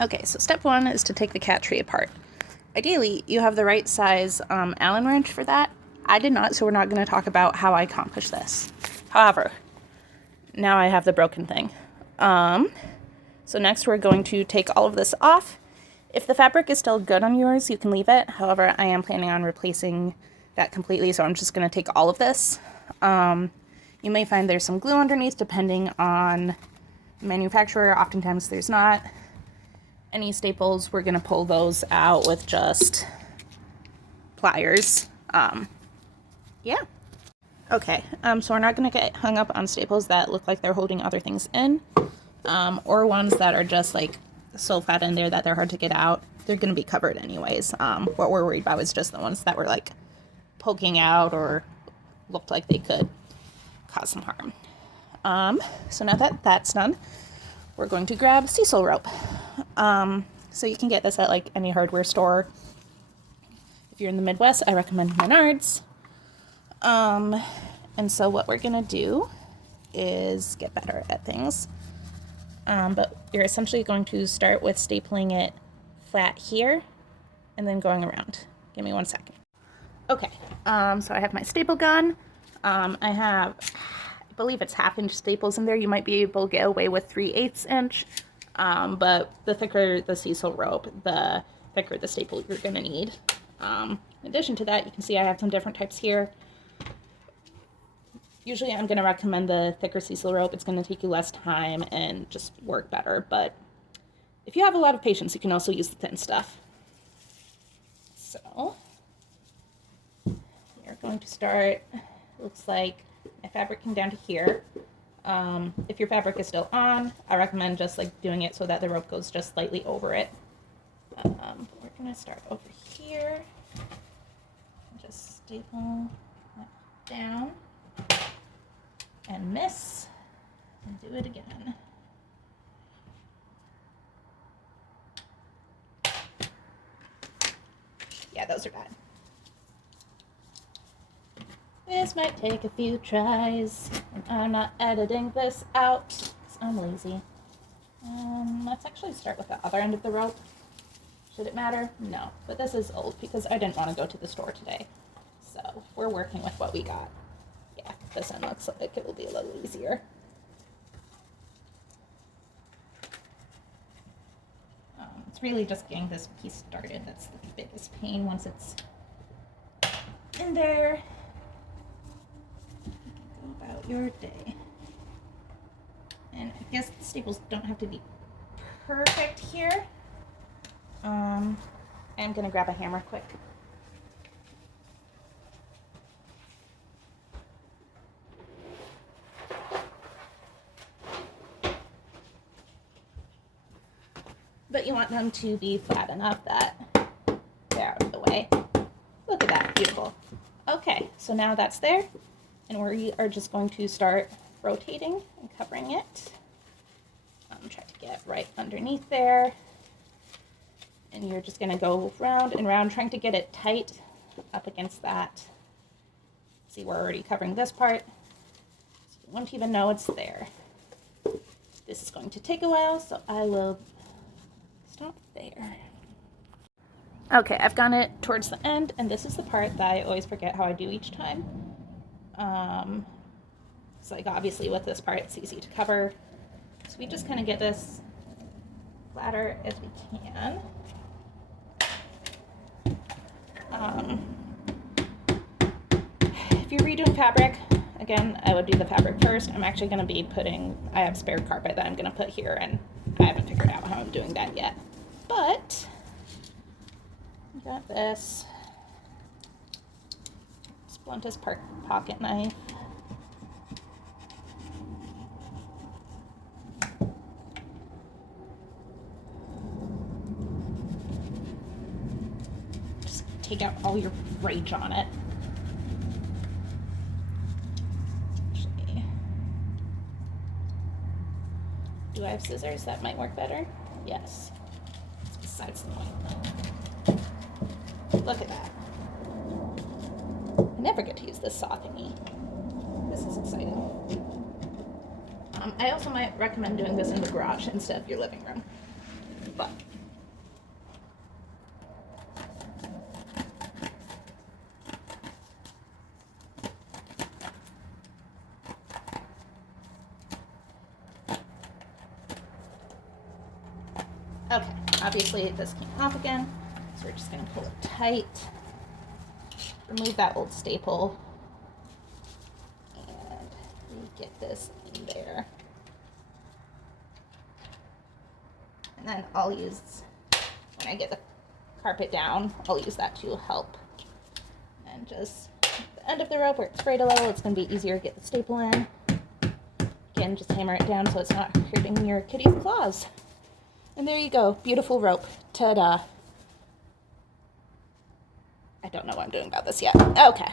Okay, so step one is to take the cat tree apart. Ideally, you have the right size Allen wrench for that. I did not, so we're not going to talk about how I accomplished this. However, now I have the broken thing. So next we're going to take all of this off. If the fabric is still good on yours, you can leave it. However, I am planning on replacing that completely, so I'm just going to take all of this. You may find there's some glue underneath, depending on manufacturer. Oftentimes there's not. Any staples, we're going to pull those out with just pliers. Yeah. Okay, so we're not going to get hung up on staples that look like they're holding other things in, or ones that are just like so fat in there that they're hard to get out. They're going to be covered anyways. What we're worried about is just the ones that were like poking out or looked like they could cause some harm. So now that that's done, we're going to grab Cecil rope. So you can get this at like any hardware store. If you're in the Midwest, I recommend Menards. And so what we're gonna do is get better at things. But you're essentially going to start with stapling it flat here and then going around. Give me 1 second. Okay, so I have my staple gun. I believe it's 1/2 inch staples in there. You might be able to get away with 3/8 inch. But the thicker the Cecil rope, the thicker the staple you're gonna need. In addition to that, you can see I have some different types here. Usually I'm gonna recommend the thicker Cecil rope. It's gonna take you less time and just work better, but if you have a lot of patience, you can also use the thin stuff. So, we're going to start, looks like my fabric came down to here. If your fabric is still on, I recommend just like doing it so that the rope goes just slightly over it. We're gonna start over here. Just staple that down and miss and do it again. Yeah, those are bad. This might take a few tries, and I'm not editing this out because I'm lazy. Let's actually start with the other end of the rope. Should it matter? No, but this is old because I didn't want to go to the store today. So we're working with what we got. Yeah, this end looks like it will be a little easier. It's really just getting this piece started. That's the biggest pain once it's in there. Go about your day. And I guess the staples don't have to be perfect here. I'm gonna grab a hammer quick. But you want them to be flat enough that they're out of the way. Look at that, beautiful. Okay, so now that's there, and we are just going to start rotating and covering it. Try to get right underneath there. And you're just gonna go round and round, trying to get it tight up against that. See, we're already covering this part, so you won't even know it's there. This is going to take a while, so I will stop there. Okay, I've gotten it towards the end, and this is the part that I always forget how I do each time. So like obviously with this part, it's easy to cover. So we just kind of get this flatter as we can. If you're redoing fabric, again, I would do the fabric first. I'm actually going to be I have spare carpet that I'm going to put here, and I haven't figured out how I'm doing that yet. But, I got this Spluntus pocket knife. Just take out all your rage on it. Do I have scissors? That might work better. Yes. It's besides the point. Look at that. I never get to use this saw thingy. This is exciting. I also might recommend doing this in the garage instead of your living room. But Okay, obviously this came off again, so we're just going to pull it tight. Remove that old staple. And get this in there. And then I'll use, when I get the carpet down, I'll use that to help. And just the end of the rope where it's frayed a little, it's going to be easier to get the staple in. Again, just hammer it down so it's not hurting your kitty's claws. And there you go, beautiful rope. Ta-da. I don't know what I'm doing about this yet. Okay.